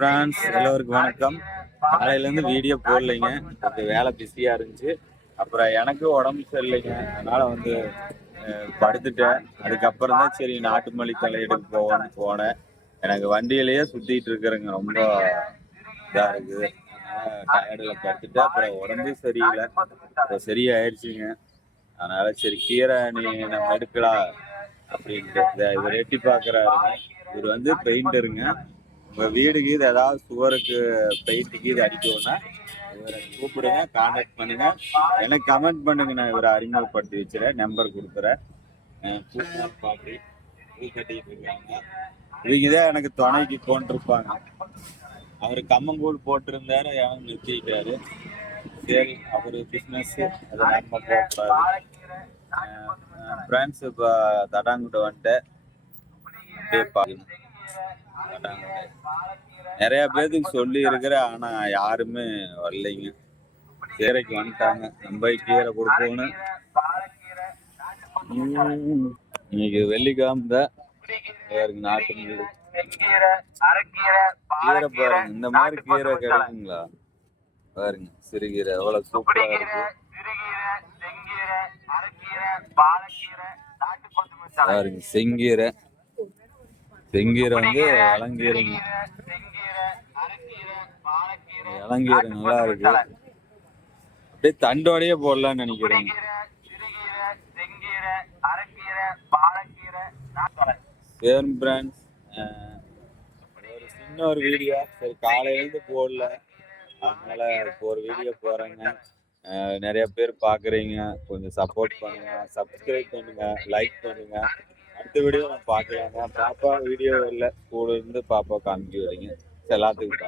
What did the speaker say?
France எல்லோருக்கும் வணக்கம். காலையிலேருந்து வீடியோ போடலைங்க. கொஞ்சம் வேலை பிஸியாக இருந்துச்சு. அப்புறம் எனக்கு உடம்பு சரியில்லைங்க. அதனால் வந்து படுத்துட்டேன். அதுக்கப்புறம் தான் சரி நாட்டு மல்லி தலையெடுக்க போவோம்னு போனேன். எனக்கு வண்டியிலேயே சுற்றிட்டு இருக்கிறேங்க. ரொம்ப இதாக இருக்குது. டயர்டில் படுத்துட்டு அப்புறம் உடம்பு சரியில்லை. அப்புறம் சரியாயிடுச்சுங்க அதனால் சரி கீரை நீ நம்ம எடுக்கலாம் அப்படின்ட்டு. இதை இவர் எட்டி பார்க்குறாருங்க. இவர் வந்து பெயிண்டருங்க. இப்போ வீடு கீது ஏதாவது சுவருக்கு பெயிண்ட் கீது அடிக்கணும்னா இவரை கூப்பிடுங்க கான்டாக்ட் பண்ணுங்க. எனக்கு கமெண்ட் பண்ணுங்க நான் இவரை அறிமுகப்படுத்தி வச்சுறேன் நம்பர் கொடுக்குறேன் இவங்க தான் எனக்கு துணைக்கு கொண்டிருப்பாங்க அவர் கம்மங்கூழ் போட்டிருந்தாரு அவன் நிறுத்திட்டாரு. சரி அவர் பிஸ்னஸ் அதை நம்ம போகக்கூடாது. ஃப்ரெண்ட்ஸ் இப்போ தடாங்கிட்ட வந்துட்டு அப்படியே பார்க்கணும் நிறைய பேர்த்துக்கு சொல்லி இருக்கிற ஆனா யாருமே வரலைங்க. கீரைக்கு வந்துட்டாங்க. நம்ம கீரை கொடுப்போம்னு உம், இன்னைக்கு வெள்ளிக்கிழமை தான். நாட்டு கீரை பாருங்க. இந்த மாதிரி கீரை கிடைக்குங்களா? பாருங்க சிறுகீரை எவ்வளவு சூப்பரா இருக்கு. பாருங்க செங்கீரை. செங்கீரை வந்து இளங்கீரைங்க இளங்கீரை நல்லா இருக்கு. அப்படியே தண்டோடையே போடலாம்னு நினைக்கிறேங்க சேரும் பிராண்ட்ஸ் ஒரு சின்ன ஒரு வீடியோ. சரி காலையிலேருந்து போடல. அதனால ஒரு வீடியோ போறேங்க. அஹ் நிறைய பேர் பார்க்குறீங்க கொஞ்சம் சப்போர்ட் பண்ணுங்க. சப்ஸ்கிரைப் பண்ணுங்க. லைக் பண்ணுங்க. அடுத்த வீடியோ நான் பாப்பா வீடியோ இல்லை. கூட இருந்து பாப்பா காமிக்க வரீங்க. எல்லாத்துக்கும்